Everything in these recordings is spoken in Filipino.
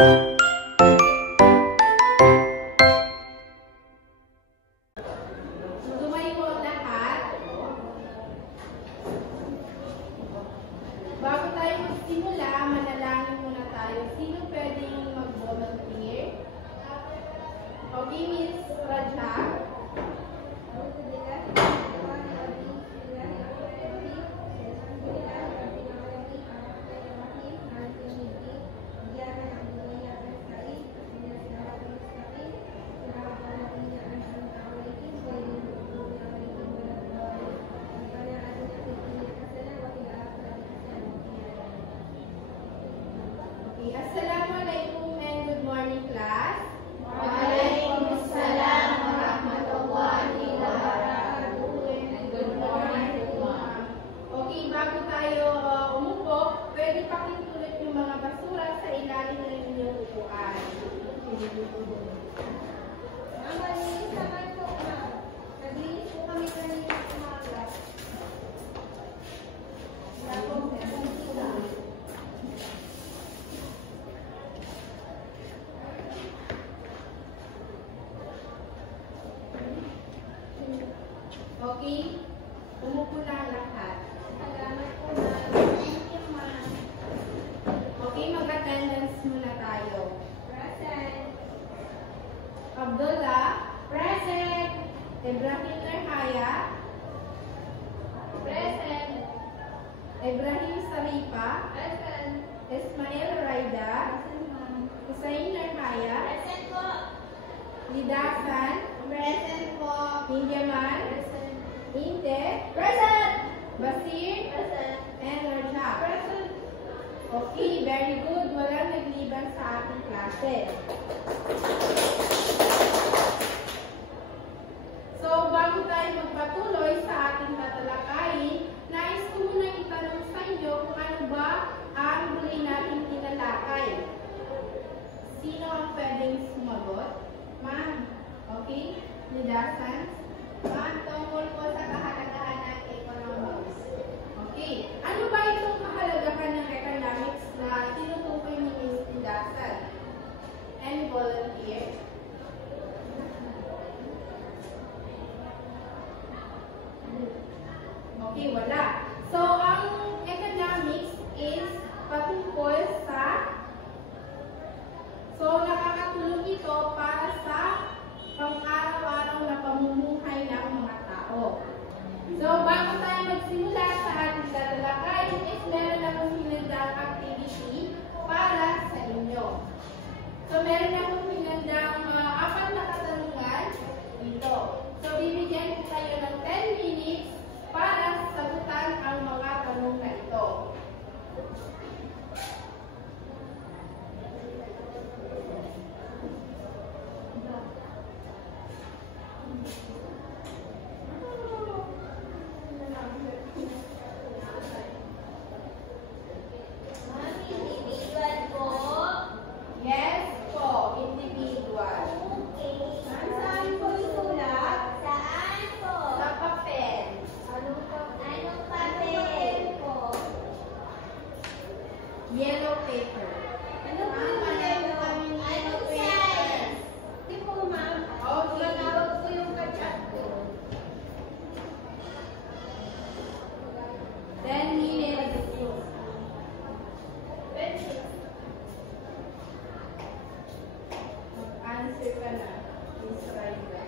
Bago tayo magsimula, manalangin muna tayo. Sino pwedeng mag-volunteer? Okay, Miss Raja. Assalamualaikum and good morning, class. Waalaikumsalam warahmatullahi wabarakatuh And good morning, ma'am. Okay, bago tayo umupo, pwede pakitulad yung mga basura sa ilalim ng inyong upuan. Malinis naman po, ma'am. Naglinis po kami kanina sa umaga. Wala pong sila. Okay? Umupo na ang lahat. Salamat po, ma'am. Thank you, ma'am. Okay, mag-attendance muna tayo. Present. Abdullah, present. Ibrahim Nerhaya, Present. Ibrahim Saripa, Present. Ismail Raida, Present, ma'am. Hussein Nerhaya, Present po. Lidasan, Present po. Ninjaman, Present. Inte, Present. Basir, Present. and Raja. Present. Okay, very good. Walang nagliban sa ating klase. So, bago tayo magpatuloy sa ating tatalakayin, nais ko muna itanong sa inyo kung ano ba ang huli natin tinalakay. Sino ang pwedeng sumagot? Ma'am, okay? Lidasan? Ma'am, tungkol po sa kahalagahan ng economics. Okay. Ano ba itong kahalagahan ng economics na tinutukoy ni Ms. Lidasan? Any volunteer? Okay, wala. So, ang economics is patungkol sa nakakatulong ito para sa pang-araw-araw na pamumuhay ng mga tao. So, bago tayo magsimula sa ating tatalakayin, is meron akong hinandang activity para sa inyo. So, meron akong hinandang 4 na katanungan dito. So, bibigyan ko kayo ng 10 minutes para sagutan ang mga tanong na ito. Ma'am, individual po. Yes po, individual. Okay. Ma'am, saan po isulat? Saan po? Sa papel. Anong papel po? Yellow paper. Ano po yung anong size? Hindi po, ma'am. Okay. Manawag po yung kachat ko. 10 minutes. Answer ka na. Miss Raida.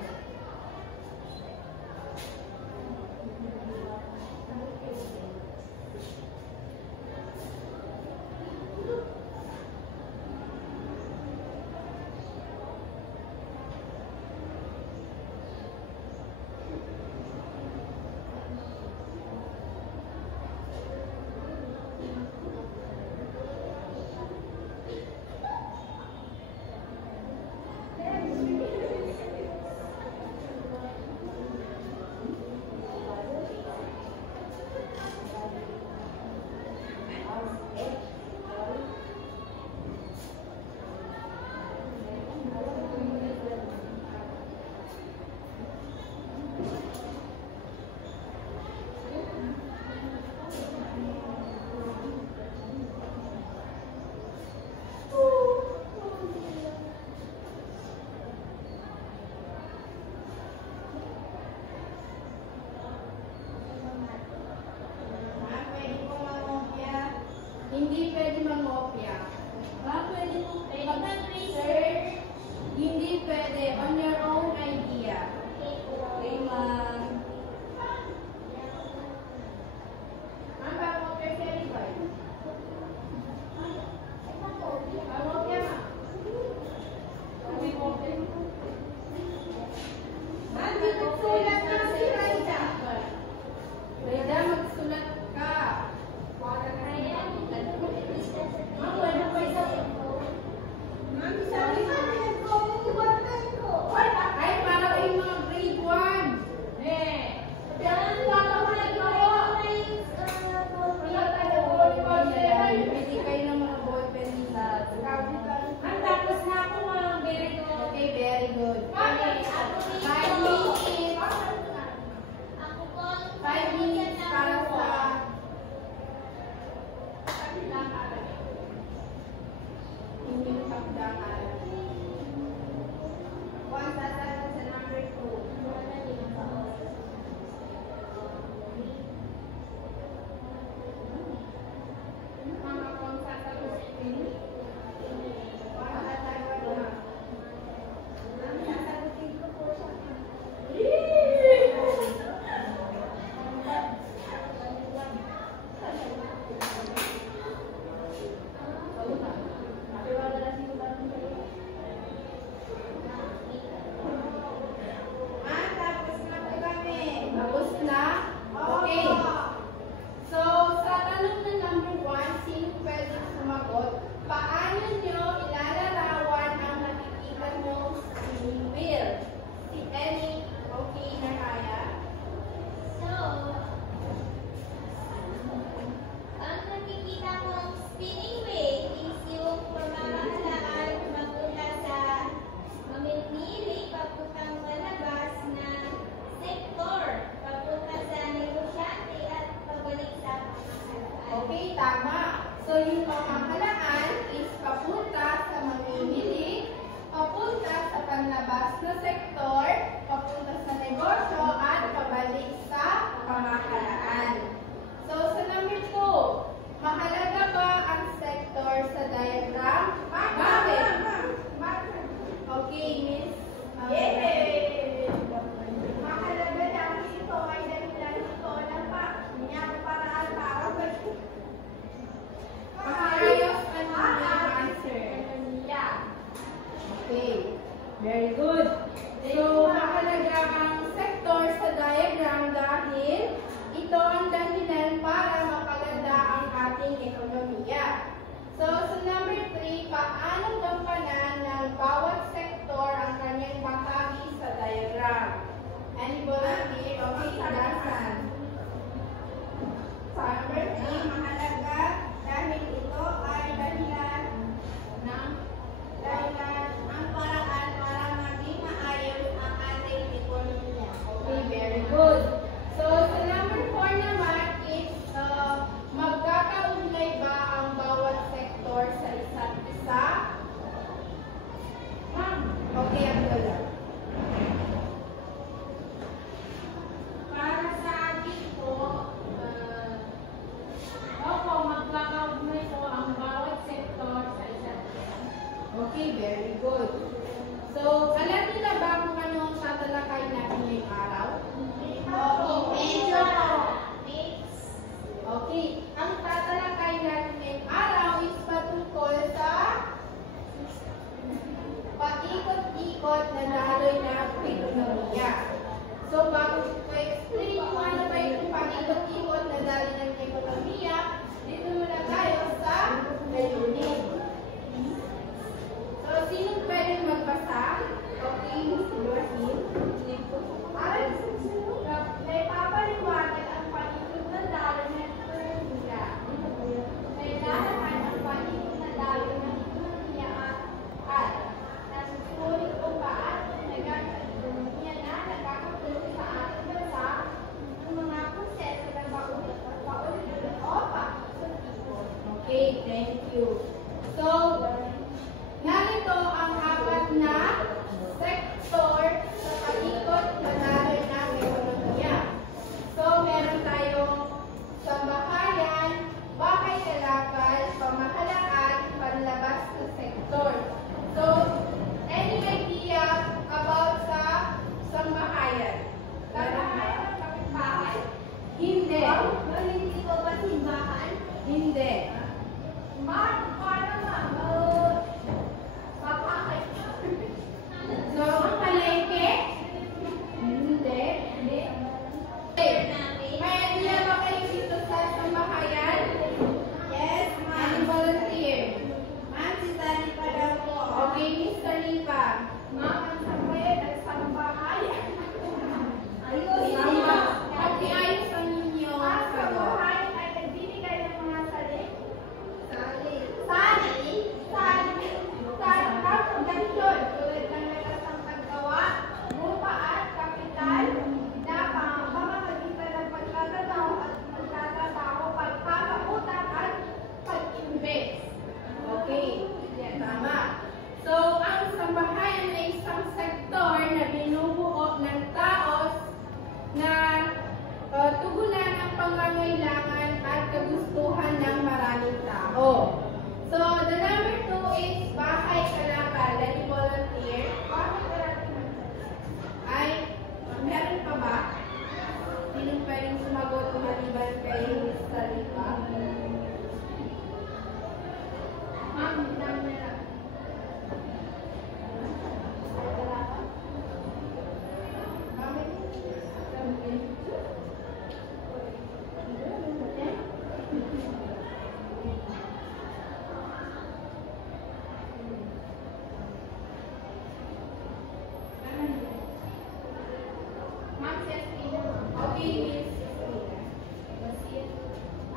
Very good. So, mahalaga ang sektor sa diagram dahil ito ang dahilan para mapaganda ang ating ekonomiya. So, sa number 3, paano gampanan ng bawat sektor ang kanyang bahagi sa diagram? Any volunteer? Okay, Dasan. Sa number 3, mahalaga dahil ito ay dahilan ang paraan para maging maayos ang ating ekonomiya. Okay, very good. So, sa number 4 naman is magkakaugnay ba ang bawat sektor sa isa't isa? Ma'am, okay, ang wala. Para sa akin po, opo, magkakaugnay po ang bawat sektor sa isa't isa. Okay, very good. So, alam niyo na ba kung ano ang tatalakay natin ngayong araw? Okay, ang tatalakay natin ngayong araw is patungkol sa paikot-ikot na daloy ng ekonomiya. So, bago ko explain kung ano ba itong paikot-ikot na daloy ng ekonomiya, dito muna tayo sa layunin. So, sino pwedeng magbasa? Okay, Miss Ibrahim. May papaliwanag ang paikot na daloy ng ekonomiya. May lalaman ang paikot na daloy ng ekonomiya at nasusulit kung paano ekonomiya na nagkakatulong sa ating bansa ng mga proseso ng paulit-ulit o paikot-ikot. Okay, thank you. So, narito ang apat na sektor sa paikot na daloy ng ekonomiya. So, meron tayong sambahayan, bahay kalakal, pamahalaan, panlabas na sektor. So, any idea about sa sambahayan? Sambahayan ang kapitbahay? Hindi. Hindi ko ba simbahan? Hindi. Paano ma'am? So, ang palengke? Hindi. May idea ba kayo dito sa sambahayan? Yes, ma'am. Any volunteer? Ma'am, si Talipa daw po. Okay, Miss Talipa. Ma'am, ang sambahayan at sambahayan. Ayos. Okay, ayos ang ninyo. Ang sambahayan ay nagbibigay ng mga salik. Ang pagdansyon tulad ng lalasang paggawa, lupa at kapital na pamamagitan ng pagtatrabaho at pagpapautang at pag-invest. Okay, yan, tama. So, ang sambahayan ay isang sektor na binubuo ng taos na tugunan ang pangangailangan at kagustuhan ng maraming tao. So, the number 2 is bahay kalakal. Any volunteer? Bahay kalakal. Ay, meron pa ba? Sino pwedeng sumagot maliban kay Miss Talipa? Ma'am, namin na. Okay, Miss.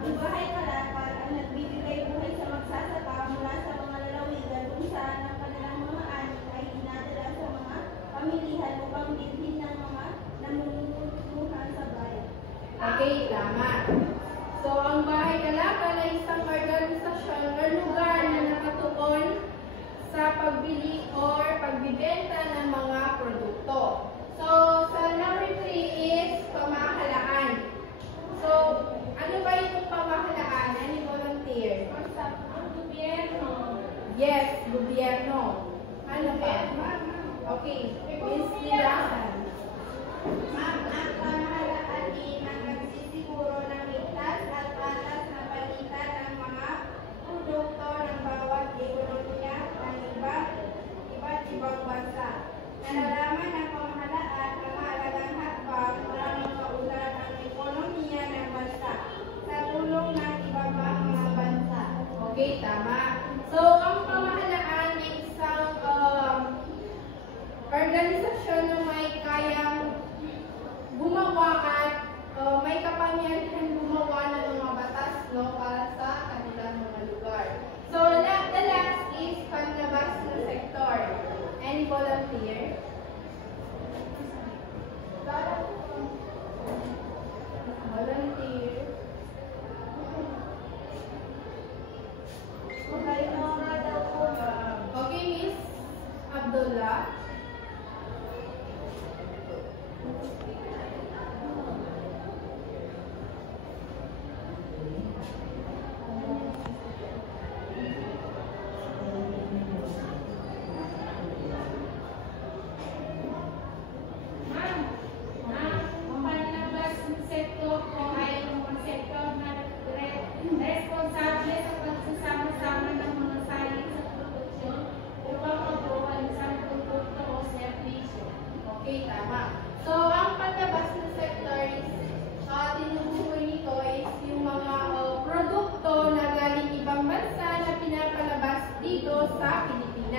Ang bahay kalakal ang nagbibigay buhay sa magsasaka mula sa mga lalawigan kung saan ang kanilang mga ani ay dinadala sa mga pamilihan upang bilhin ng mga namumunuhan sa bayan. Okay, tama. So, ang bahay kalakal ay isang organisasyon o lugar na nakatuon sa pagbili or pagbibenta ng mga produkto. So, sa number 3 is pamahalaan. So, ano ba itong pamahalaan? Any volunteer? Ang gobyerno. Yes, gobyerno. Ano ba? Okay, Miss Lilasan. Ma'am, ang pamahalaan din ang nagsisiguro ng ligtas at patas na palitan ng mga produkto ng bawat ekonomiya ng iba't ibang bansa.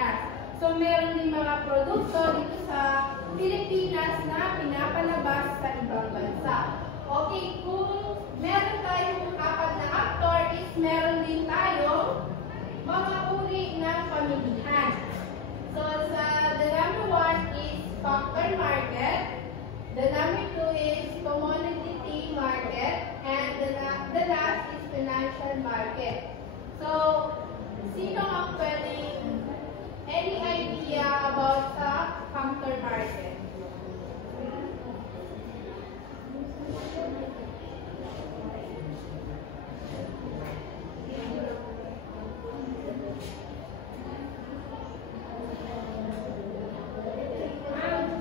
Pilipinas. So, meron din mga produkto dito sa Pilipinas na pinapalabas sa ibang bansa. Okay, kung meron tayong apat na actor, is meron din tayong mga uri ng pamilihan. So, the number 1 is factor market, the number 2 is commodity market, and the last is financial market. So, sino ang pwedeng any idea about the factor market?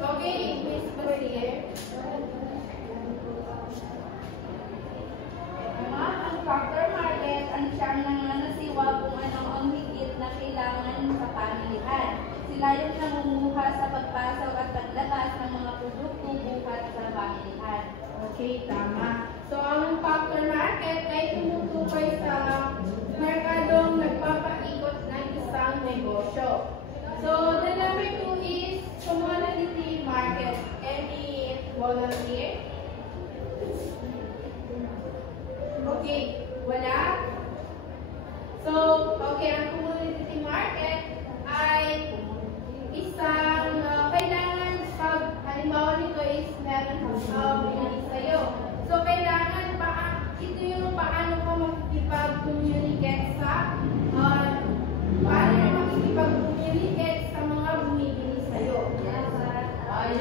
Okay, Miss Basier. Ang factor market ang siyang nanganasiwa kung ano ang higit na kailangan sa pamilihan. Sila yung namumuha sa pagpasok at paglabas ng mga produkto buhat sa pamilihan. Okay, tama. So, ang factor market ay tumutukoy sa merkadong nagpapaikot ng isang negosyo. So, the number 2 is commodity market. Any volunteer? Okay, wala? So, okay, ang commodity market ay isang kailangan pag halimbawa nito is meron bumili sa'yo. So, kailangan ito yung paano ka makikipag-communicate sa paano ka makikipag-communicate sa mga bumibili sa'yo.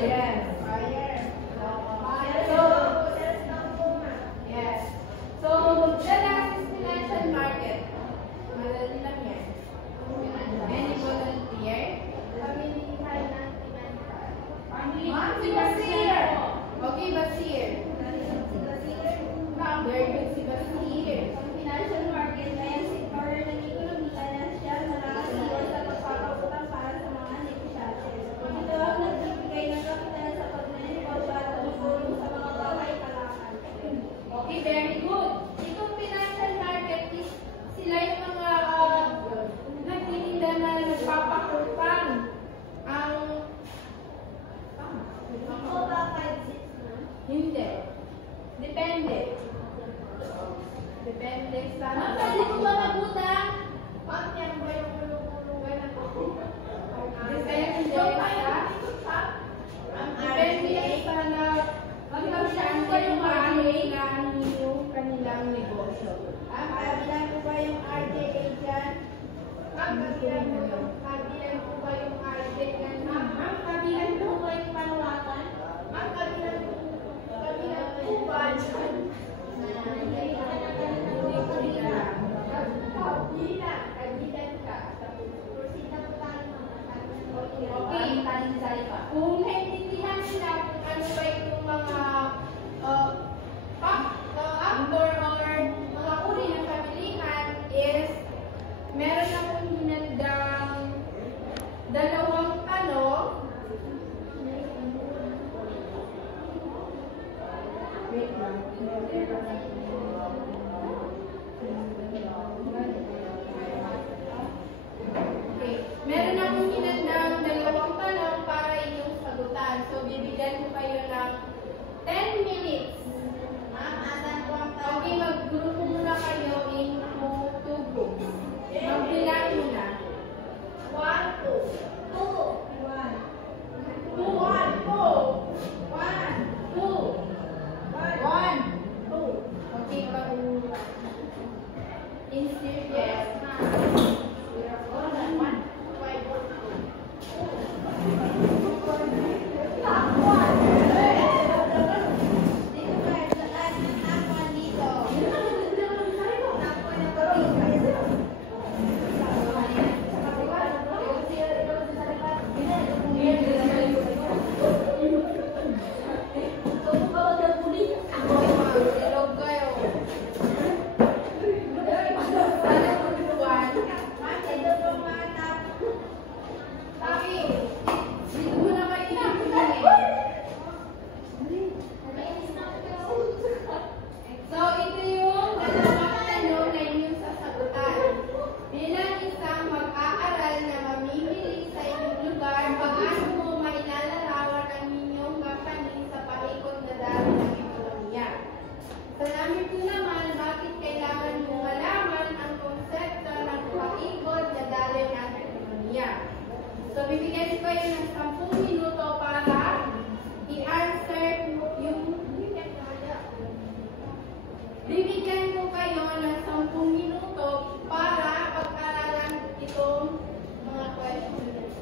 Yes. Yes. So, the last is financial market. Madali lang yan. Any volunteer? Pamilihan ng financial. Si Basir. Okay, Basir. Very good si Basir. Ang financial market ay ang sektor ng ekonomiya na siya nakakasiwa sa pagpapakutang para sa mga negosyante. Ito ang nagbibigay ng kapital sa pagnenegosyo at tumutulong sa mga pangailangan. Okay, very good. Itong financial market is sila yung mga nagtitinda na nagpapakutang. Ito ba 5-6 na? Hindi. Depende. Depende sa... Pwede ko ba magutang? Ma'am, yan ba yung ulong-ulungan ako? Depende sa... Depende sa na... Ang Kabilang ba yung RJA? yung kanilang negosyo. Kabilang ko ba yung RJA dyan? Ma'am, kabilang ko ba yung RJA dyan? Ma'am, kabilang Kabilang ko ba yung panuwakan? Ma'am, kabilang ko ba dyan? Okay. Kung naintindihan nila kung ano ba itong mga actor or mga uri ng pamilihan is meron akong hinandang dalawang tanong. Wait lang. Okay. Meron akong hinandang dalawang tanong para inyong sagutan. So, bibigyan ko kayo ng 10 minutes. Okay, mag-grupo muna kayo in two groups. Magbilang muna. 1, 2. 2, 1, 2. 1, 2. 1, 2. Okay, insert yes. So, ito yung dalawang tanong na inyong sasagutan. Bilang isang mag-aaral na mamimili kayo ng 10 minuto para i-answer yung bibigyan ko kayo ng 10 minuto para pag-aralan itong mga questions.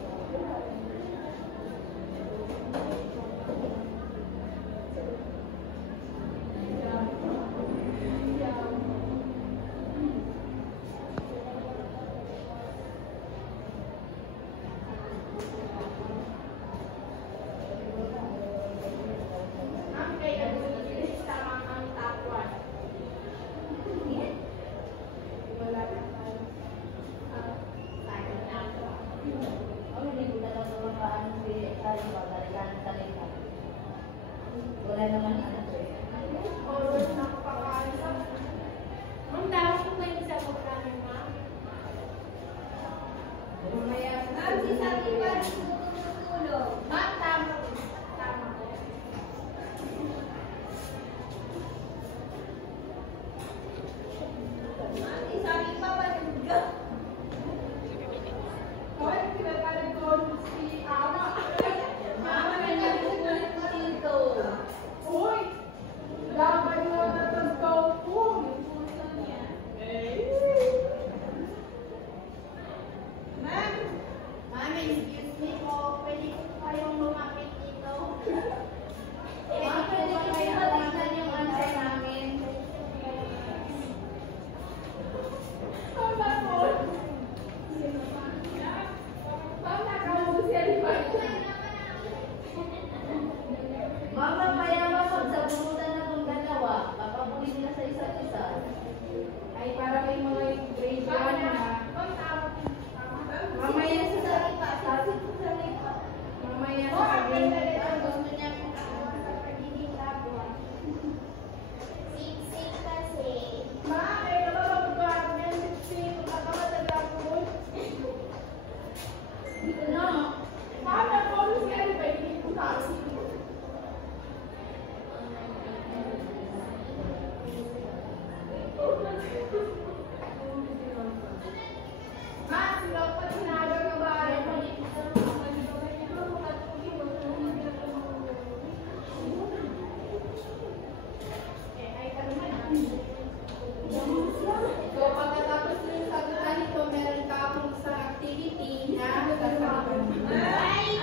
Wala naman anak ko. Always nakapakain sa... Ang tawag ko kayo sa pagkain, ma? Mamaya. Sabi ba tutulog? Ma, tama. Tama. Sabi pa ba nag-go? Kawai, pinatalig ko si Ama. Mama, may nagsusulit ko dito. Uy! Laban mo na ng kaupong. Ma'am, ma'am, excuse me po. Pwede ko kayong lumapit dito? Pwede ko kayong tingnan yung answer namin. Tama po. Tama ka mo si Alibay. Mama, kaya ba magsabunutan na itong dalawa? Papabuli nila sa isa't isa. Ay, para may mga grade 1 na. Mamaya sa Sabi pa, sabi ko sa lipa. mamaya Oh, sa ang grade ganda nito. Gusto niya kung ako sa pagiging labwa. Sik-sik kasi. Ma, ay naman magbago ng lipstick. Pagkakamataga ko. Dito na. Tama po si Alibay. Hindi ko kasi. Ma, sila pa sinabi ka ba? So, pagkatapos ng sagutan nito, meron ka akong isang activity na sasagutan. Ay,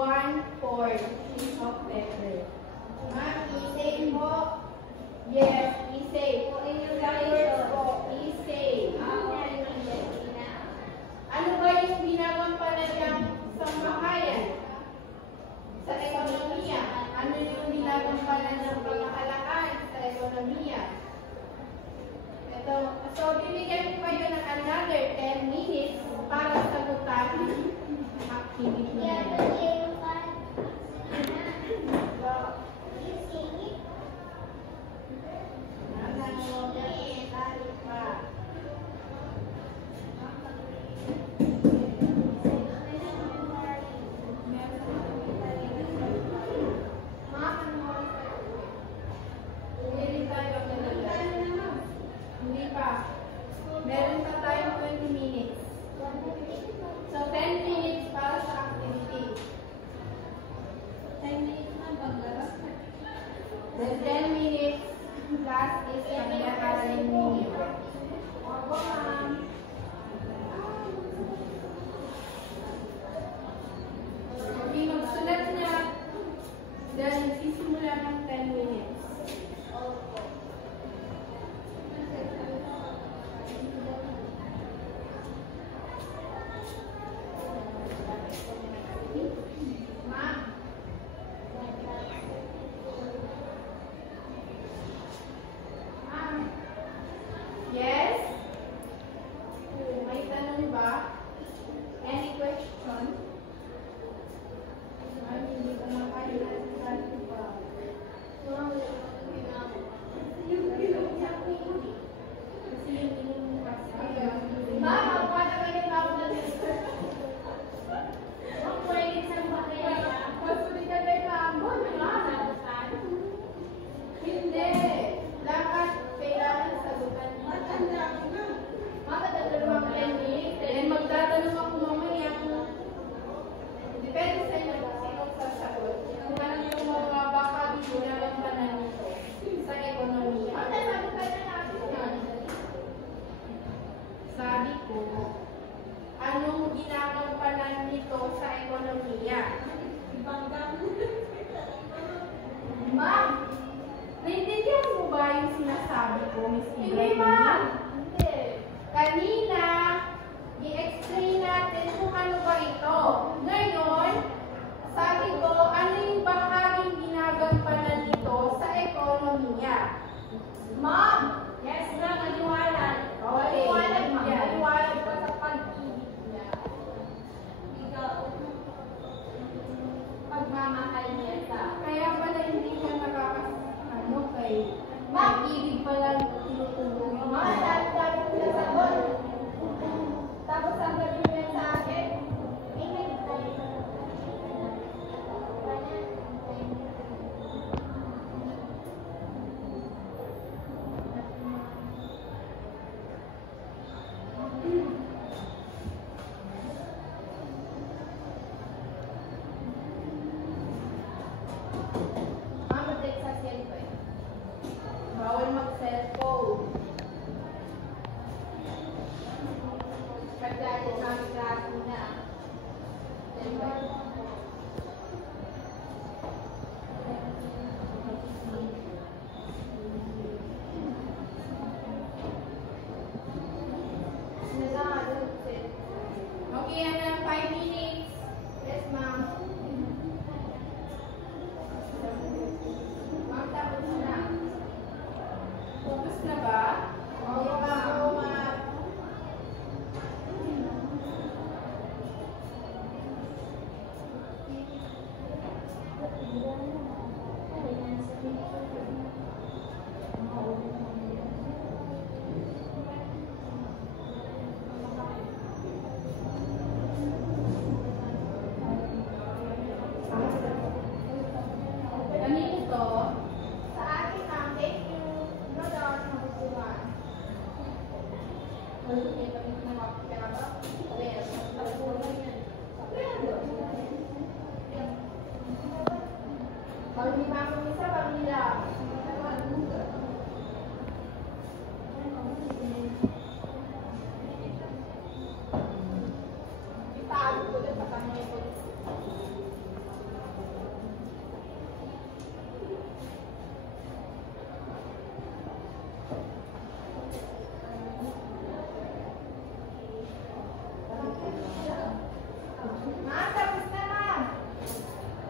1/4 of pepper. Ma'am, i-save po. Yes, i-save. Po inyong Words po, location. i-save. Okay, Ma'am Justina. Ano ba yung ginagampanan niyang sambahayan? Sa ekonomiya. Ano yung ginagampanan ng pamahalaan sa ekonomiya? Ito, so bibigyan ko kayo ng another 10 minutes para sagutan ang activity niya. Hindi tayo Hindi pa. Meron pa tayong 20 minutes. So 10 minutes para sa activity. 10 minutes na paglaro. Then 10 minutes plus is ang pinaka-10 minutes. Opo, ma'am. Okay, magsulat niya. Then sisimula ng 10 minutes. Ma'am. Ma'am. Yes? May tanong ba? Any question? Ay, hindi ko na kaya pa. Kasi yung inuukas. Ma'am, magpata kayo na ako ng Ma'am, pwede saan ba kaya? Masulit ka tayo na ambon, ma'am. Hindi. Dapat kailangan sagutan mo. Matanda ko na. Ma'am, tatalawang 10 minutes. Then magtatanong ako mamaya kung depende sa inyo kung sino sasagot. Kung ano yung mga baka ginagampanan nito sa ekonomiya. Sabi ko, anong ginagampanan nito sa ekonomiya? Ma'am, naintindihan mo ba yung sinasabi ko, Miss Ibrahim? Hindi, ma'am. Hindi. Kanina, i-explain natin kung ano ba ito. Ngayon, sabi ko, ano yung bahaging ginagampanan nito sa ekonomiya? Ma'am! Yes, ma'am. Maliwanag. Okay. Maliwanag, ma'am. Yan. Maliwanag pa sa pag-ibig niya. Pagmamahal niya sa... Kaya pala hindi ka nakakasano kay Ma'am, ibig pala tinutulong mo. Ma'am, dami-dami ko na sagot. Tapos ang sabi niya sa akin, Bawal mag-cellphone.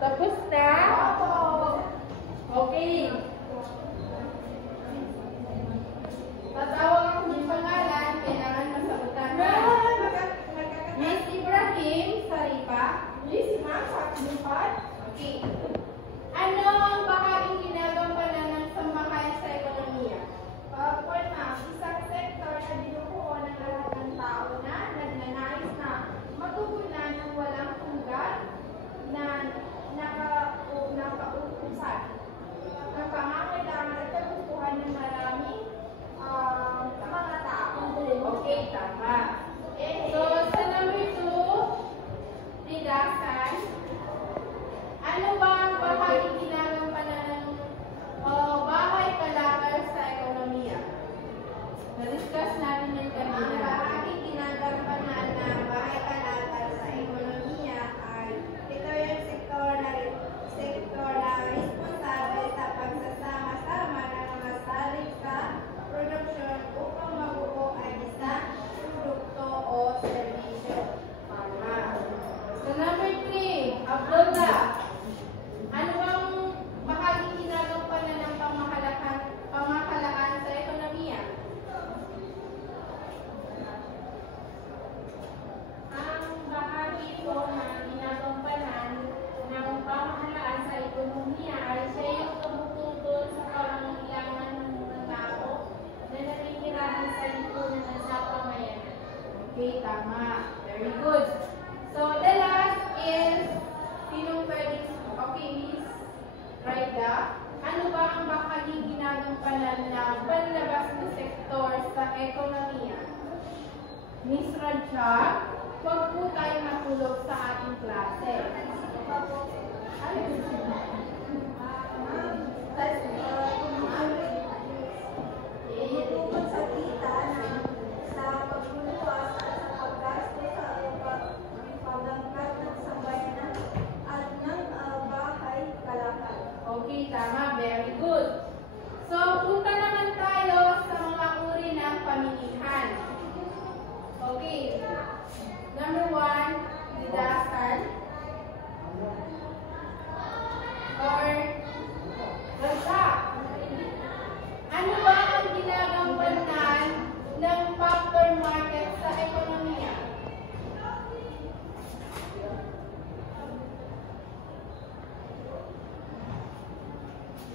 Tapos na? Okay. Tatawag ako ng pangalan, kailangan masagutan ka. Miss Ibrahim, Saripa. Miss, ma'am, sakinupat. Okay. Ano ang bahaging ginagampanan ng sambahayan sa ekonomiya? Well, ma'am, isang sektor na binubuo ng lahat ng tao na nagnanais na matugunan ng walang hanggan na nakauusan. Ang pangangailangan at kagustuhan ng maraming mga tao. Okay, tama. So, sa number 2, Ridasan, ano ba ang bahaging ginagampanan ng bahay kalakal sa ekonomiya? Na-discuss natin yung Ang kanina. bahaging ginagampanan ng bahay kalakal sa ekonomiya ay ito yung sektor na responsable sa pagsasama-sama ng mga salip sa produksyon upang mabuo ang isang produkto o serbisyo. Tama. Sa number 3, Abdullah, ano bang bahaging ginagampanan ng pamahalaan sa ekonomiya? Ang bahagi po na ginagampanan ng pamahalaan sa ekonomiya ay siya yung tumututol sa pangangailangan ng mga tao na naninirahan sa lipunan at sa pamayanan. Okay, tama. Very good. So, the last is, sinong pwedeng, okay, Miss Raida, ano ba ang bahaging ginagampanan ng panlabas na sektor sa ekonomiya? Miss Raja, huwag po tayo matulog sa ating klase. Tumutulong sa kita sa pagluluwas at sa paggasto sa pagangkat ng sambayanan at ng bahay kalakal. Okay, tama. Very good. So, punta naman tayo sa mga uri ng pamilihan. Okay. Number 1, didasan. Or ragda. Ano ba ang ginagampanan ng factor market sa ekonomiya?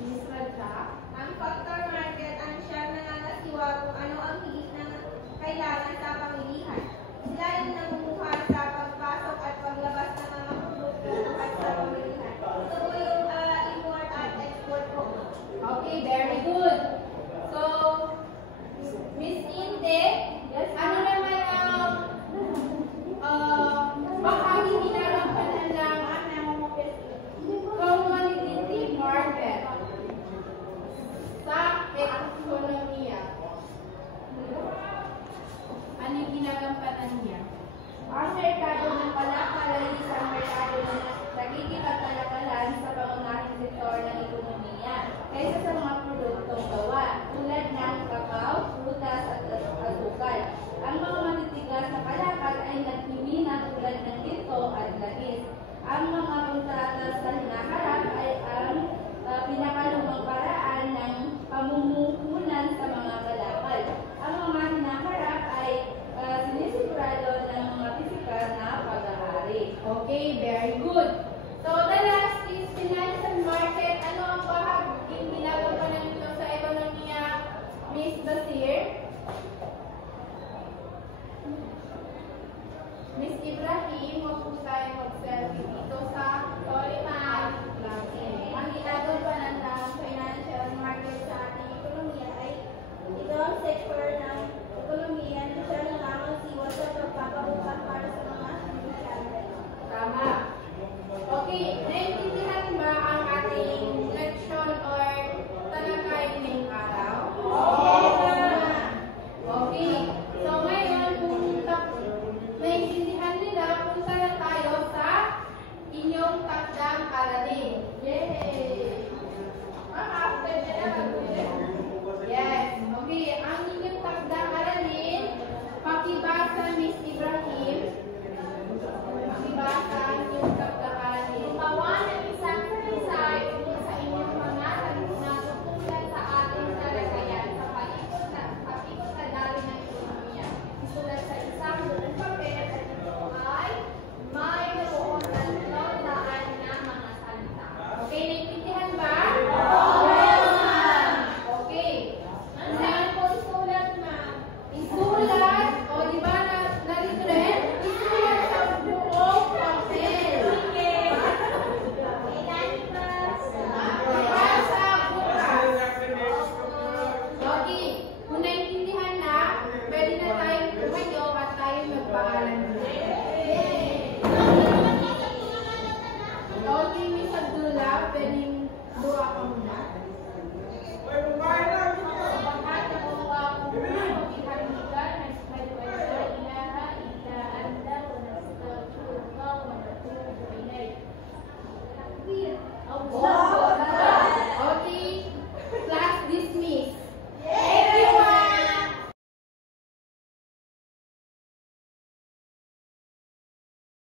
Miss Ragda? Ang factor market ang siyang nangangasiwa kung ano ang higit na kailangan sa pamilihan. Sila yung namumuha sa pagpasok at paglabas ng mga produkto at sa pamilihan. Ito po yung import at export po. Okay, very good. So, Miss Inde, ano naman ang bahaging ginagampanan ng commodity market sa ekonomiya? Ano yung ginagampanan niya? Ang merkado ng palakal ay isang merkado na nagkikipagkalakalan sa pangunahing sektor ng ekonomiya kaysa sa mga produktong gawa tulad ng kakao, prutas at asukal. Ang mga matitigas na kalakal ay nagmimina tulad ng ginto at langis. Ang mga kontrata sa hinaharap ay ang pinakalumang paraan ng pamumuhunan sa mga kalakal. Ang mga hinaharap ay sinisigurado ng mga pisikal na pag-aari. Okay, very good. So, the last is financial market. Ano ang bahaging ginagampanan nito sa ekonomiya, Miss Basir? Miss Ibrahim, huwag po tayo mag-selfie dito sa Sorry, ma'am. klase. Ang ginagampanan ng financial market sa ating ekonomiya ay ito ang sector ng ekonomiya na siya nangangasiwa sa pagpapabukas para sa mga negosyante. Tama. Okay, naintindihan ba ang ating leksyon or talakayin ngayong araw? Okay. So ngayon, naintindihan nila, punta na tayo sa inyong takdang aralin. Yay! After nyo na mag-ulit. Yes. Okay, ang inyong takdang aralin, pakibasa Miss Ibrahim. Pakibasa ang inyong takdang aralin. Gumawa ng isang pwedeng duha ka muna.